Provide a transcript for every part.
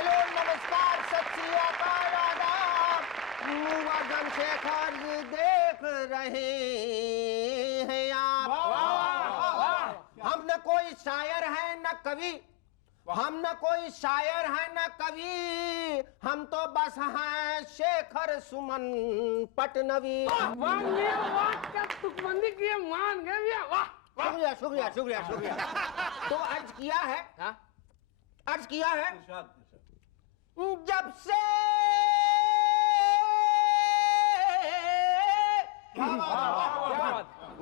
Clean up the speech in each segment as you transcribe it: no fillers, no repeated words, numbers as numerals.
Hello, नमस्कार, सत श्री अकाल, आदाब। मूवजन शेखर देख रहे हैं आप। हम न कोई शायर है न कवि, हम न कोई शायर है न कवि, हम तो बस हैं शेखर सुमन पटनवी। तुकबंदी की मान गए भैया, वाह। शुक्रिया शुक्रिया शुक्रिया शुक्रिया। तो अर्ज किया है, अर्ज किया है,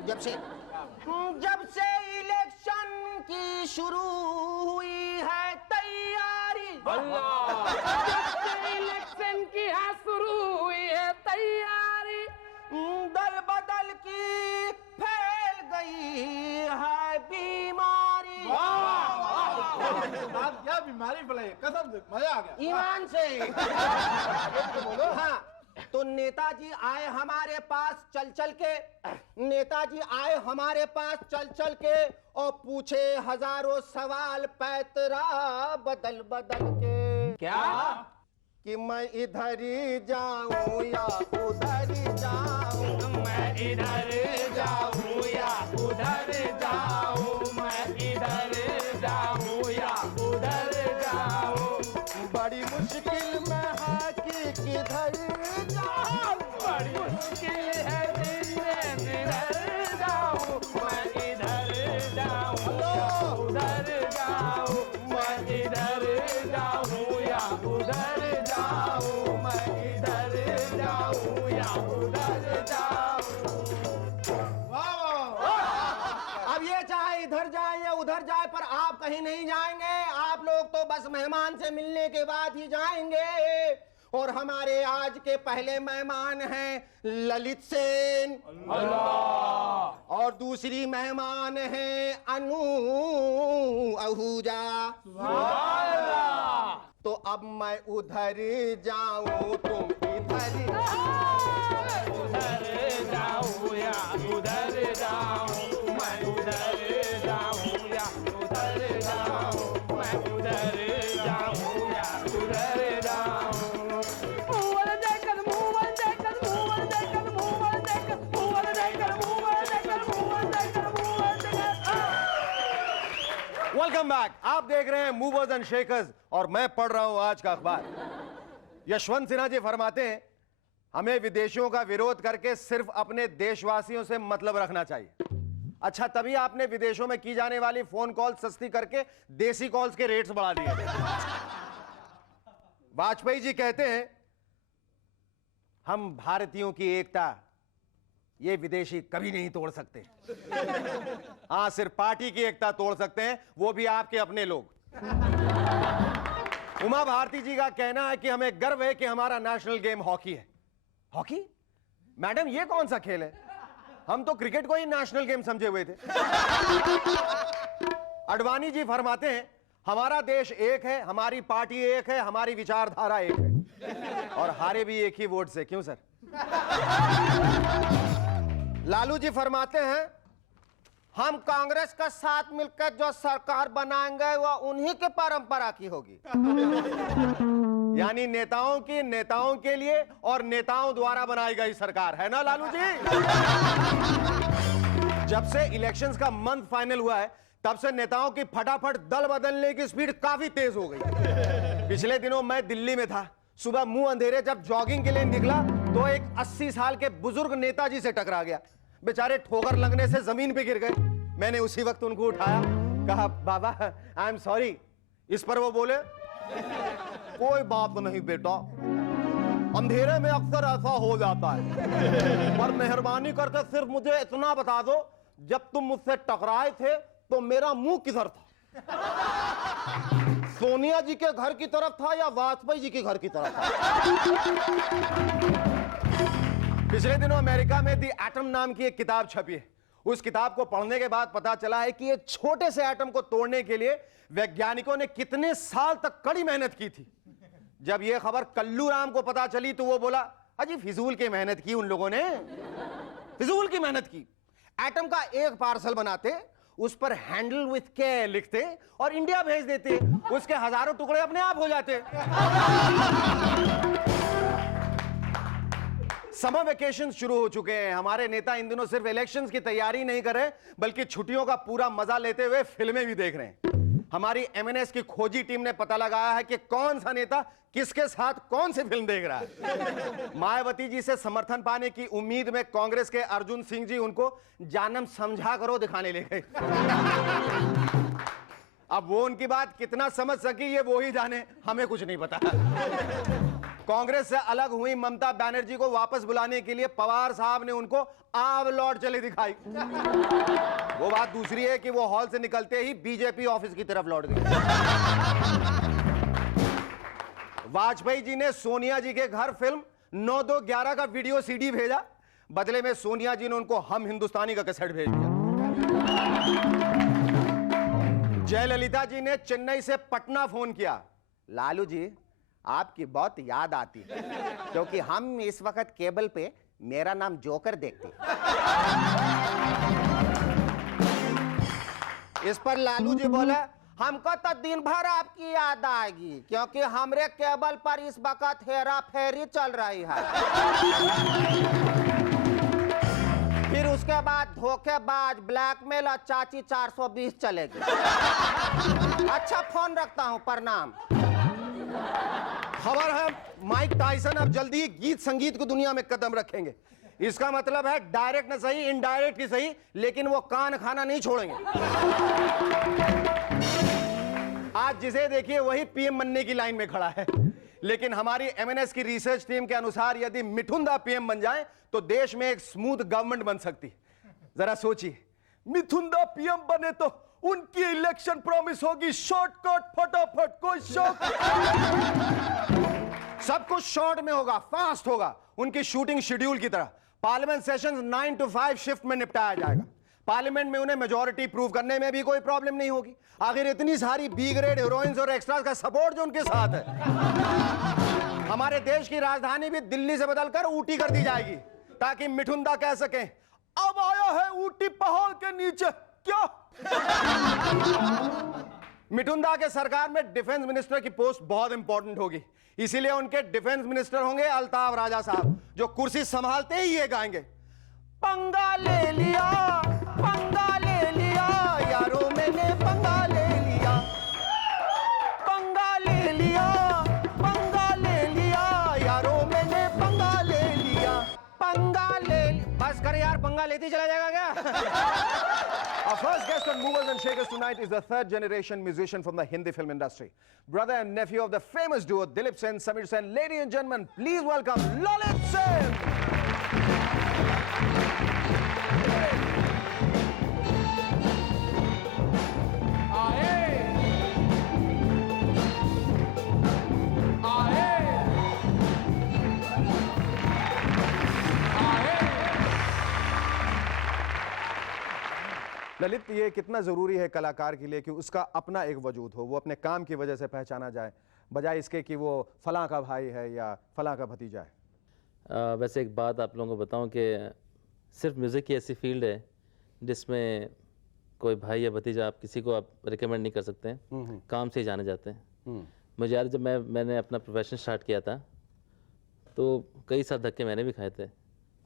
जब से जब से इलेक्शन की शुरू हुई है तैयारी, जब से इलेक्शन की हाँ शुरू हुई है तैयारी, दल बदल की फैल गई है बीमारी। आप क्या बीमारी फैलाई, कसम से मजा आ गया। ईमान से बोलो। हाँ, तो नेताजी आए हमारे पास चल चल के, नेताजी आए हमारे पास चल चल के और पूछे हजारों सवाल पैतरा बदल बदल के। क्या कि मैं इधर ही जाऊं या उधर ही जाऊं, मैं इधर जाऊं या उधर जाऊं, मैं इधर जाऊं या उधर जाऊं, बड़ी मुश्किल में है कि किधर जाऊं, बड़ी मुश्किल है इधर जाऊं, मैं इधर जाऊं या उधर जाऊं, मैं इधर जाऊं या उधर जाऊं, मैं इधर जाऊं या उधर जाऊं। अब ये चाहे इधर जाए या उधर जाए, पर आप कहीं नहीं जाएंगे। आप लोग तो बस मेहमान से मिलने के बाद ही जाएंगे। और हमारे आज के पहले मेहमान हैं ललित सेन, अल्लाह। और दूसरी मेहमान हैं अनु आहूजा। अल्लाह। तो अब मैं उधर जाऊं तुम इधर, उधर जाऊं या उधर जाऊं, मैं उधर जाऊं या उधर जाऊं, मैं उधर जाऊं या उधर जाऊं। मुंह देखकर मुंह देखकर मुंह देखकर मुंह देखकर मुंह देखकर मुंह देखकर मुंह देखकर मुंह देखकर। Welcome back. आप देख रहे हैं मूवर्स एंड शेकर्स और मैं पढ़ रहा हूं आज का अखबार। यशवंत सिन्हा जी फरमाते हैं, हमें विदेशियों का विरोध करके सिर्फ अपने देशवासियों से मतलब रखना चाहिए। अच्छा, तभी आपने विदेशों में की जाने वाली फोन कॉल सस्ती करके देसी कॉल्स के रेट्स बढ़ा दिए। वाजपेयी जी कहते हैं, हम भारतीयों की एकता ये विदेशी कभी नहीं तोड़ सकते। हां, सिर्फ पार्टी की एकता तोड़ सकते हैं, वो भी आपके अपने लोग। उमा भारती जी का कहना है कि हमें गर्व है कि हमारा नेशनल गेम हॉकी है। हॉकी? मैडम, ये कौन सा खेल है? हम तो क्रिकेट को ही नेशनल गेम समझे हुए थे। अडवाणी जी फरमाते हैं, हमारा देश एक है, हमारी पार्टी एक है, हमारी विचारधारा एक है, और हारे भी एक ही वोट से। क्यों सर? लालू जी फरमाते हैं, हम कांग्रेस का साथ मिलकर जो सरकार बनाएंगे वो उन्हीं के परंपरा की होगी। यानी नेताओं की, नेताओं के लिए और नेताओं द्वारा बनाई गई सरकार, है ना लालू जी? जब से इलेक्शंस का मंथ फाइनल हुआ है, तब से नेताओं की फटाफट दल बदलने की स्पीड काफी तेज हो गई। पिछले दिनों मैं दिल्ली में था। सुबह मुंह अंधेरे जब जॉगिंग के लिए निकला तो एक 80 साल के बुजुर्ग नेताजी से टकरा गया। बेचारे ठोकर लगने से जमीन पे गिर गए। मैंने उसी वक्त उनको उठाया, कहा, बाबा आई एम सॉरी। इस पर वो बोले, कोई बात नहीं बेटा, अंधेरे में अक्सर ऐसा हो जाता है, पर मेहरबानी करके सिर्फ मुझे इतना बता दो, जब तुम मुझसे टकराए थे तो मेरा मुंह किधर था? सोनिया जी के घर की तरफ था या वाजपेयी जी के घर की तरफ था? पिछले दिनों अमेरिका में दी एटम नाम की एक किताब छपी है। उस किताब को पढ़ने के बाद पता चला है कि एक छोटे से एटम को तोड़ने के लिए वैज्ञानिकों ने कितने साल तक कड़ी मेहनत की थी। जब यह खबर कल्लू राम को पता चली तो वो बोला, अजी फिजूल की मेहनत की उन लोगों ने, फिजूल की मेहनत की। एटम का एक पार्सल बनाते, उस पर हैंडल विथ केयर लिखते और इंडिया भेज देते, उसके हजारों टुकड़े अपने आप हो जाते। समर वेकेशन शुरू हो चुके हैं। हमारे नेता इन दिनों सिर्फ इलेक्शंस की तैयारी नहीं कर रहे, बल्कि छुट्टियों का पूरा मजा लेते हुए फिल्में भी देख रहे हैं। हमारी एमएनएस की खोजी टीम ने पता लगाया है कि कौन सा नेता किसके साथ कौन सी फिल्म देख रहा है। मायावती जी से समर्थन पाने की उम्मीद में कांग्रेस के अर्जुन सिंह जी उनको जानम समझा करो दिखाने ले गए। अब वो उनकी बात कितना समझ सकी ये वो ही जाने, हमें कुछ नहीं पता। कांग्रेस से अलग हुई ममता बनर्जी को वापस बुलाने के लिए पवार साहब ने उनको आव लौट चली दिखाई। वो बात दूसरी है कि वो हॉल से निकलते ही बीजेपी ऑफिस की तरफ लौट गए। वाजपेयी जी ने सोनिया जी के घर फिल्म 9-2-11 का वीडियो सीडी भेजा, बदले में सोनिया जी ने उनको हम हिंदुस्तानी का कैसेट भेज दिया। जयललिता जी ने चेन्नई से पटना फोन किया, लालू जी आपकी बहुत याद आती है, क्योंकि हम इस वक्त केबल पे मेरा नाम जोकर देखते। इस पर लालू जी बोले, हमको तो दिन भर आपकी याद आएगी, क्योंकि हमरे केबल पर इस वक्त हेरा फेरी चल रही है। फिर उसके बाद धोखेबाज, ब्लैकमेल और चाची 420 चलेगी। अच्छा फोन रखता हूं, प्रणाम। खबर है माइक टायसन अब जल्दी ही गीत संगीत की दुनिया में कदम रखेंगे। इसका मतलब है डायरेक्ट न सही, इनडायरेक्ट ही सही, लेकिन वो कान खाना नहीं छोड़ेंगे। आज जिसे देखिए वही पीएम बनने की लाइन में खड़ा है, लेकिन हमारी एमएनएस की रिसर्च टीम के अनुसार यदि मिठुन दा पीएम बन जाए तो देश में एक स्मूथ गवर्नमेंट बन सकती। जरा सोचिए, मिठुन दा पीएम बने तो उनकी इलेक्शन प्रॉमिस होगी शॉर्टकट, फटाफट, कोई शॉर्ट, सब कुछ शॉर्ट में होगा, फास्ट होगा, उनकी शूटिंग शेड्यूल की तरह। पार्लियामेंट सेशंस 9 to 5 शिफ्ट में निपटाया जाएगा। पार्लियामेंट में उन्हें मेजॉरिटी प्रूव करने में भी कोई प्रॉब्लम नहीं होगी। आखिर इतनी सारी बी ग्रेड हीरोइंस और एक्स्ट्रास का सपोर्ट जो उनके साथ है। हमारे देश की राजधानी भी दिल्ली से बदलकर ऊटी कर दी जाएगी, ताकि मिठुन दा कह सकें, अब आया है ऊटी पहाड़ के नीचे क्या। मिठुन दा के सरकार में डिफेंस मिनिस्टर की पोस्ट बहुत इंपॉर्टेंट होगी, इसीलिए उनके डिफेंस मिनिस्टर होंगे अल्ताफ राजा साहब, जो कुर्सी संभालते ही ये गाएंगे, पंगा ले लिया, पंगा ले लिया यारों, मैंने पंगा ले लिया, पंगा ले लिया, पंगा ले लिया यारों, मैंने पंगा ले लिया, पंगा ले। बस कर यार, पंगा लेती चला जाएगा क्या। Our first guest on Movers and Shakers tonight is the third generation musician from the Hindi film industry. Brother and nephew of the famous duo Dilip Sen, Samir Sen. Ladies and gentlemen, please welcome Lalit Sen. Lalit, ये कितना ज़रूरी है कलाकार के लिए कि उसका अपना एक वजूद हो, वो अपने काम की वजह से पहचाना जाए, बजाय इसके कि वो फलां का भाई है या फलां का भतीजा है। वैसे एक बात आप लोगों को बताऊं कि सिर्फ म्यूज़िक की ऐसी फील्ड है जिसमें कोई भाई या भतीजा आप किसी को आप रिकमेंड नहीं कर सकते हैं, काम से ही जाने जाते हैं। मुझे याद है जब मैंने अपना प्रोफेशन स्टार्ट किया था तो कई साल धक्के मैंने भी खाए थे,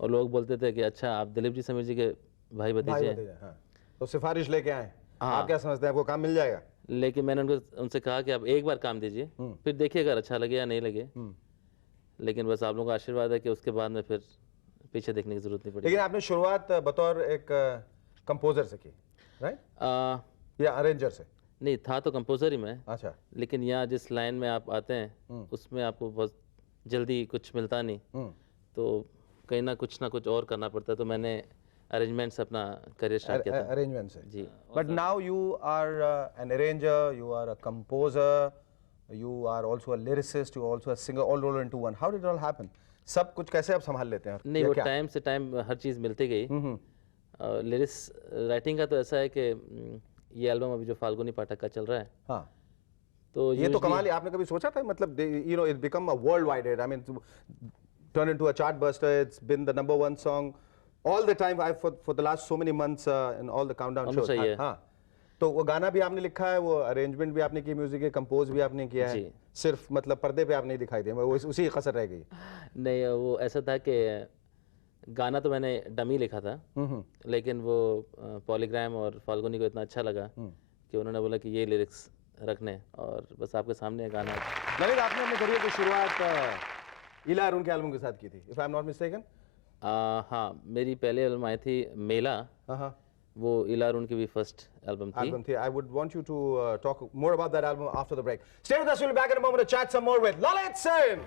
और लोग बोलते थे कि अच्छा आप दिलीप जी समीर जी के भाई भतीजे हैं। हाँ। तो सिफारिश लेके आए, आप क्या समझते हैं, आपको काम मिल जाएगा? लेकिन मैंने उनसे कहा कि आप एक बार काम दीजिए, फिर देखिए अगर अच्छा लगे या नहीं लगे। लेकिन बस आप लोगों का आशीर्वाद है कि उसके बाद में फिर पीछे देखने की जरूरत नहीं पड़ी। लेकिन आपने शुरुआत बतौर एक कंपोजर से की, राइट, या अरेंजर से? नहीं, था तो कंपोजर ही मैं। अच्छा। लेकिन यहाँ जिस लाइन में आप आते हैं उसमें आपको बहुत जल्दी कुछ मिलता नहीं, तो कहीं ना कुछ और करना पड़ता है। तो मैंने अरेंजमेंट से अपना करियर स्टार्ट किया था। अरेंजमेंट से जी। But now you are an arranger, you are a composer, you are also a lyricist, you are also a singer, all rolled into one. How did it all happen? सब कुछ कैसे आप संभाल लेते हैं? नहीं, वो टाइम से टाइम हर चीज़ मिलती गई। लिरिक्स राइटिंग का तो ऐसा है कि ये एल्बम अभी जो फाल्गुनी पाठक का चल रहा है, हाँ, तो ये तो कमाल है। आपने कभी सोचा था, मतलब you know, it become a worldwide hit. I mean, turn into a chart buster. It's been the #1 song all the time. For the last so many months in all the countdown shows. सही है। हाँ, तो वो गाना भी आपने लिखा है, वो अरेंजमेंट भी आपने की, म्यूजिक के कंपोज भी आपने किया है, जी। सिर्फ मतलब पर्दे पे आप नहीं दिखाई दिए, वो उसी की कसर रह गई। नहीं, वो ऐसा था कि गाना तो मैंने डमी लिखा था, लेकिन वो पॉलीग्राम और फाल्गुनी को इतना अच्छा लगा कि उन्होंने बोला कि ये लिरिक्स रखने, और बस आपके सामने गाना। नवीद, आपने अपने करियर की शुरुआत इला अरुण के एल्बम के साथ की थी, if I am not mistaken. हाँ, मेरी पहले एल्बम आई थी मेला, हाँ, वो इला अरुण की भी फर्स्ट एल्बम थी। album थी। I would want you to talk more about that album after the break. Stay with us, we'll be back in a moment to chat some more with Lalit Singh.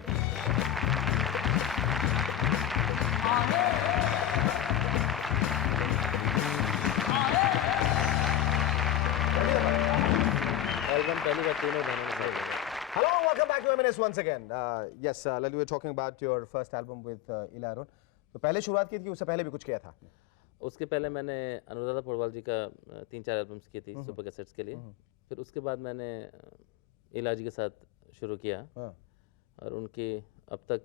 Album पहली बार तीनों बहनों ने भाई। Hello, welcome back to M&S once again. Yes, Lalit, we were talking about your first album with Ila Arun. तो पहले शुरुआत की थी, उससे पहले भी कुछ किया था आपने? उसके पहले मैंने अनुराधा पौडवाल जी का 3-4 एल्बम्स की थी सुपर कैसेट्स के लिए। फिर उसके बाद मैंने इला जी के साथ शुरू किया, और उनकी अब तक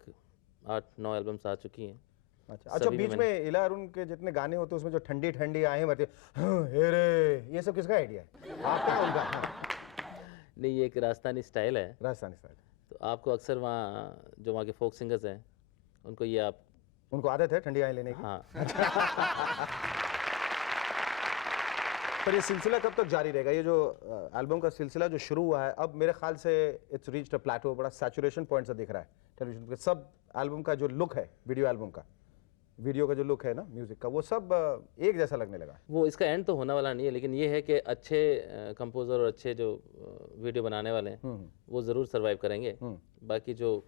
8-9 एल्बम्स आ चुकी हैं। अच्छा, बीच में इला अरुण के जितने गाने होते हैं उसमें जो ठंडी ठंडी आए मरती, ये सब किसका आइडिया है, आपका उनका? नहीं, ये एक राजस्थानी स्टाइल है, राजस्थानी स्टाइल। तो आपको अक्सर वहाँ जो वहाँ के फोक सिंगर्स हैं उनको ये आप उनको आदत है ठंडी आए लेने की। हाँ। पर ये सिलसिला कब तक जारी रहेगा? ये जो एल्बम का सिलसिला जो शुरू हुआ है, अब मेरे ख्याल से इट्स रीच्ड अ प्लेटो, बड़ा सैचुरेशन पॉइंट सा दिख रहा है टेलीविजन पे। सब एल्बम का जो लुक है, वीडियो एल्बम का, वीडियो का जो लुक है ना म्यूजिक का, वो सब एक जैसा लगने लगा। वो इसका एंड तो होने वाला नहीं है, लेकिन ये है कि अच्छे कंपोजर और अच्छे जो वीडियो बनाने वाले हैं वो ज़रूर सर्वाइव करेंगे। बाकी जो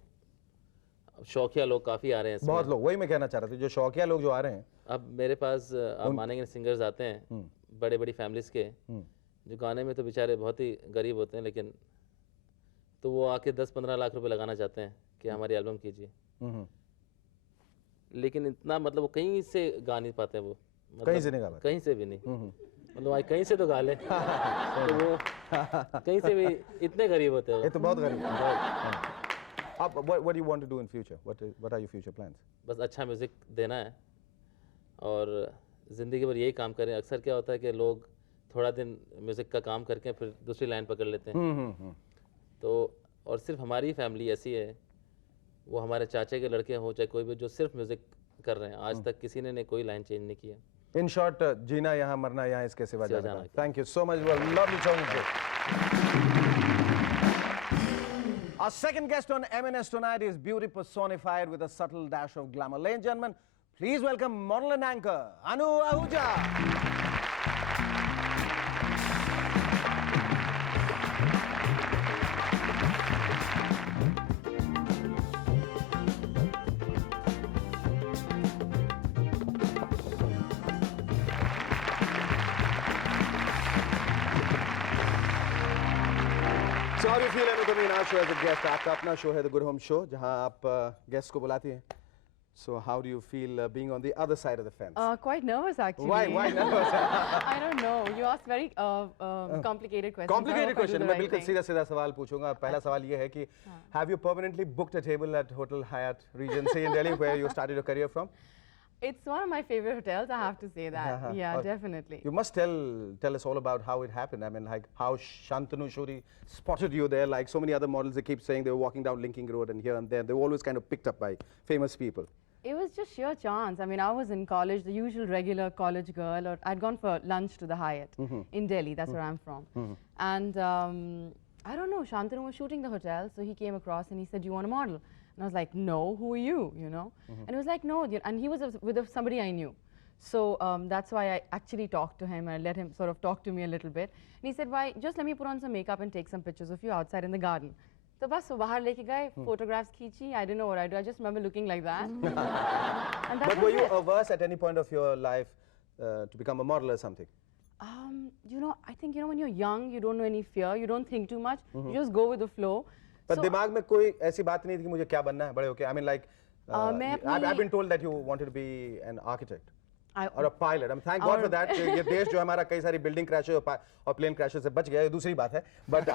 शौकिया लोग काफ़ी आ रहे हैं इसमें। बहुत लोग, वही मैं कहना चाह रहा था, जो शौकिया लोग जो आ रहे हैं। अब मेरे पास आप मानेंगे सिंगर्स आते हैं बड़े बड़ी फैमिलीज के, जो गाने में तो बेचारे बहुत ही गरीब होते हैं, लेकिन तो वो आके 10-15 लाख रुपए लगाना चाहते हैं कि हमारी एल्बम कीजिए, लेकिन इतना मतलब वो कहीं से गा नहीं पाते हैं, वो मतलब कहीं से नहीं गा पाते, कहीं से भी नहीं, मतलब आज कहीं से तो गा ले तो वो कहीं से भी इतने गरीब होते हैं। ये तो बहुत गरीब है। अब what do you want to do in future? What are your future plans? बस अच्छा म्यूज़िक देना है और ज़िंदगी भर यही काम करें। अक्सर क्या होता है कि लोग थोड़ा दिन म्यूज़िक का काम करके फिर दूसरी लाइन पकड़ लेते हैं। तो और सिर्फ हमारी फैमिली ऐसी है, वो हमारे चाचा के लड़के हों चाहे कोई भी, जो सिर्फ म्यूज़िक कर रहे हैं। आज तक किसी ने कोई लाइन चेंज नहीं किया। In short, जीना यहाँ मरना यहाँ, इसके सिवा जाना। Thank you so much. Well, lovely talking to you. Our second guest on M&S tonight is beauty personified with a subtle dash of glamour. Ladies and gentlemen, please welcome model and anchor Anu Ahuja. So how do you feel coming in our show as a guest? आपका अपना show है The Good Home Show, जहाँ आप guest को बुलाती हैं. So how do you feel being on the other side of the fence? Quite nervous actually. Why nervous? I don't know. You asked very complicated questions. Complicated question. मैं बिल्कुल सीधा सवाल पूछूंगा. पहला सवाल ये है कि have you permanently booked a table at Hotel Hyatt Regency in Delhi where you started your career from? It's one of my favorite hotels, I have to say that. Yeah, definitely. You must tell us all about how it happened. I mean, like how Shantanu Shuri spotted you there. Like so many other models, they keep saying they were walking down Linking Road and here and there. They were always kind of picked up by famous people. It was just sheer chance. I mean, I was in college, the usual regular college girl, or I'd gone for lunch to the Hyatt in Delhi. That's where I'm from. And I don't know, Shantanu was shooting the hotel, so he came across and he said, "Do you want a model?" And I was like, "No, who are you?" You know? And he was like, "No," and he was with somebody I knew. So that's why I actually talked to him. I let him sort of talk to me a little bit. And he said, "Why, just let me put on some makeup and take some pictures of you outside in the garden." So bas bahar leke gaye, photographs khichi. I didn't know what I do. I just remember looking like that. And that But was were you it. averse at any point of your life to become a model or something? You know, I think, you know, when you're young, you don't know any fear. You don't think too much. You just go with the flow. पर So, दिमाग में कोई ऐसी बात नहीं थी कि मुझे क्या बनना है बड़े होके. I mean, like मैं I've been told that you wanted to be an architect. और a pilot. I'm thank God for that. ये देश जो हमारा कई सारी बिल्डिंग क्रैशेस और प्लेन क्रैशेस से बच गया, ये दूसरी बात है. But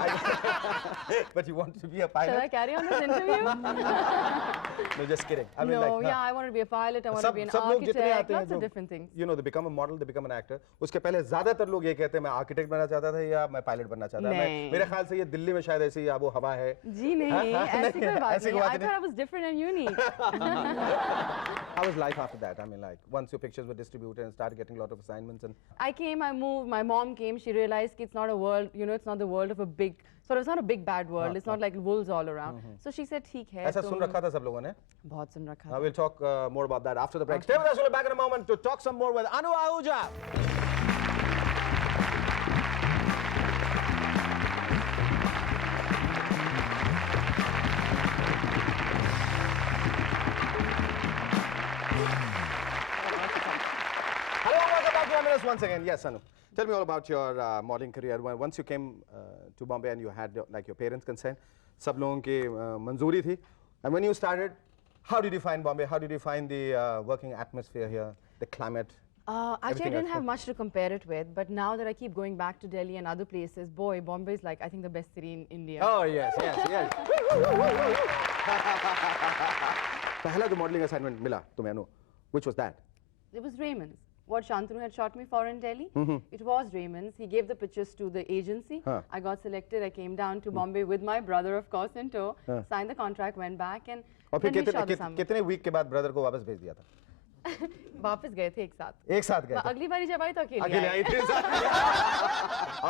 but you want to be a pilot? Shall I carry on this interview? No, just kidding. I mean, No, like, yeah, I want to be a pilot. I want to be an सब लोग जितने architect. आते हैं Lots of जो, different things. you know, they become a model, they become an actor. उसके पहले ज्यादातर लोग ये कहते हैं मैं आर्किटेक्ट बनना चाहता था या मैं पायलट बनना चाहता था. नहीं. मेरे ख्याल से ये दिल्ली में शायद ऐसी आबो हवा है. जी नहीं, ऐसी कोई बात ऐसी नहीं. कोई I बात thought I was different and unique. How was life after that? I mean, like once your pictures were distributed and started getting a lot of assignments and. I came, I moved. My mom came. She realized it's not a world. You know, it's not the world of a big. Sort of, it's not a big bad world. It's not like wolves all around. So she said, "ठीक है." ऐसा सुन रखा था सब लोगों ने. बहुत सुन रखा. We'll talk more about that after the break. Stay with us. We'll be back in a moment to talk some more with Anu Ahuja. Hello and welcome back to Aminous once again. Yes, Anu. Tell me all about your modeling career. Once you came to Bombay and you had like your parents' consent, सब लोगों की मंजूरी थी. And when you started, how did you find Bombay? How did you find the working atmosphere here, the climate? Actually, I everything didn't else? have much to compare it with, but now that I keep going back to Delhi and other places, boy, Bombay is like, I think, the best city in India. Oh yes, yes, yes. पहला जो modeling assignment मिला तुम्हें अनु, which was that? It was Raymond's. What Shantanu had shot me for in Delhi, it was Raymond's. He gave the pictures to the agency. I got selected. I came down to Bombay with my brother, of course, in tow. Signed the contract, went back, and और फिर then we shot the summer. कितने week के बाद brother को वापस भेज दिया था? वापस गए थे एक साथ. एक साथ गए थे. अगली बारी जब आई तो अकेले आई थी.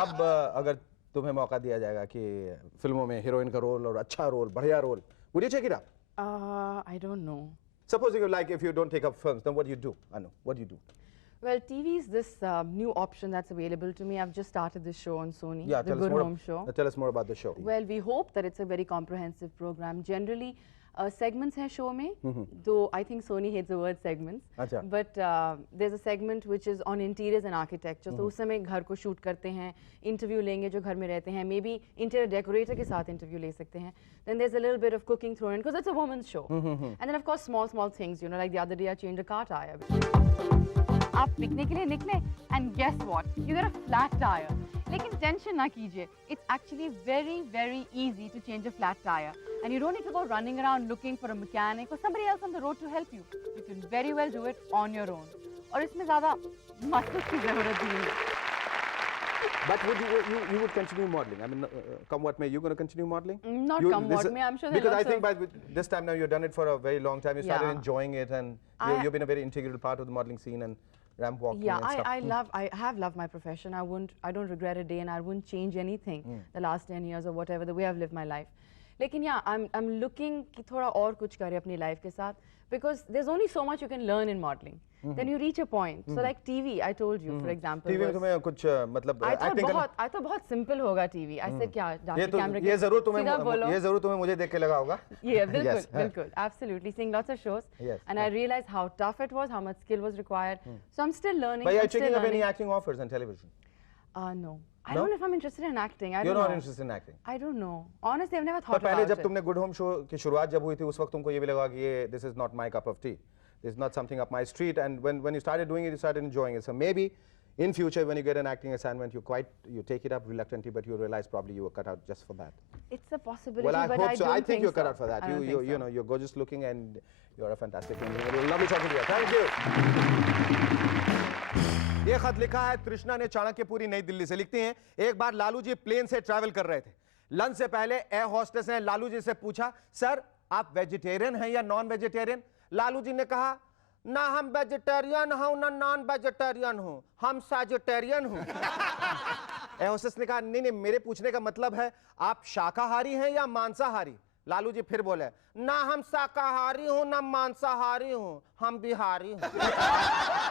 अब अगर तुम्हें मौका दिया जाएगा कि फिल्मों में हीरोइन का रोल और अच्छा रोल, बढ़िया role, would you check it out? I don't know. Supposing like if you don't take up films, then what do you do? Anu, what do you do? Well, TV is this new option that's available to me. I've just started this show on Sony, Yeah, the tell us Good more. Home Show. Tell us more about the show. Well, we hope that it's a very comprehensive program. Generally, segments hai show mein, though I think Sony hates the word segments. अच्छा. But there's a segment which is on interiors and architecture. So उस समय घर को shoot करते हैं, interview लेंगे जो घर में रहते हैं, maybe interior decorator के साथ interview ले सकते हैं. Then there's a little bit of cooking thrown in because it's a woman's show. And then of course small things, you know, like the other day I changed a car tire. आप पिकने के लिए निकले and guess what? You get a flat tire. लेकिन tension ना कीजिए. It's actually very easy to change a flat tire. And you don't need to go running around looking for a mechanic or somebody else on the road to help you. You can very well do it on your own. और इसमें ज़्यादा मशक़ की ज़रूरत नहीं है. But would you would continue modeling? I mean, come what may, you going to continue modeling? Not come what may, I'm sure there are because I lots think by this time now you've done it for a very long time. You started Yeah. enjoying it, and you've been a very integral part of the modeling scene and ramp walking Yeah, and stuff. I have loved my profession. I don't regret a day, and I wouldn't change anything the last 10 years or whatever, the way I've lived my life. लेकिन yeah, I'm looking कि थोड़ा और कुछ करे अपनी life के साथ, because there's only so much you can learn in modeling. Then you reach a point. So like TV, I told you, for example. TV में was- तुम्हें कुछ मतलब I thought acting करना बहुत simple होगा TV. I said क्या ये जाके तो कैमरे ये जरूर तुम्हें सीधा बोलो. ये जरूर तुम्हें मुझे देख के लगा होगा. Yeah, बिल्कुल, Yes, बिल्कुल, absolutely. Seeing lots of shows, Yes, and I realized how tough it was, how much skill was required. So I'm still learning. But are you I'm still checking up any learning. acting offers on television? No. I No? don't know if I'm interested in acting. I You're don't not know. interested in acting. I don't know. Honestly, I've never तो thought पहले about जब it. तुमने good home show की शुरुआत जब हुई थी उस वक्त तुमको ये भी लगा कि ये this is not my cup of tea. This is not something up my street. And when you started doing it, you started enjoying it. So maybe in future when you get an acting assignment, you take it up reluctantly, but you realize probably you were cut out just for that. It's a possibility, Well, I but hope I so. don't I think you're cut so. out for that. I don't You think so. know, you're gorgeous looking and you're a fantastic engineer. Lovely talking to you. Thank you. ये खत लिखा है तृष्णा ने चाणक्यपुरी नई दिल्ली से. लिखती हैं, एक बार लालू जी प्लेन से ट्रैवल कर रहे थे. लंच से पहले एयर होस्टेस ने लालू जी से पूछा, सर आप वेजिटेरियन हैं या नॉन वेजिटेरियन? लालू जी ने कहा, ना हम वेजिटेरियन हूं ना नॉन वेजिटेरियन हूं, हम सैजिटेरियन हूं. एयर होस्टेस ने कहा, नहीं मेरे पूछने का मतलब है आप शाकाहारी हैं या मांसाहारी? लालू जी फिर बोले, ना हम शाकाहारी हूं ना मांसाहारी हूं, हम बिहारी हूं.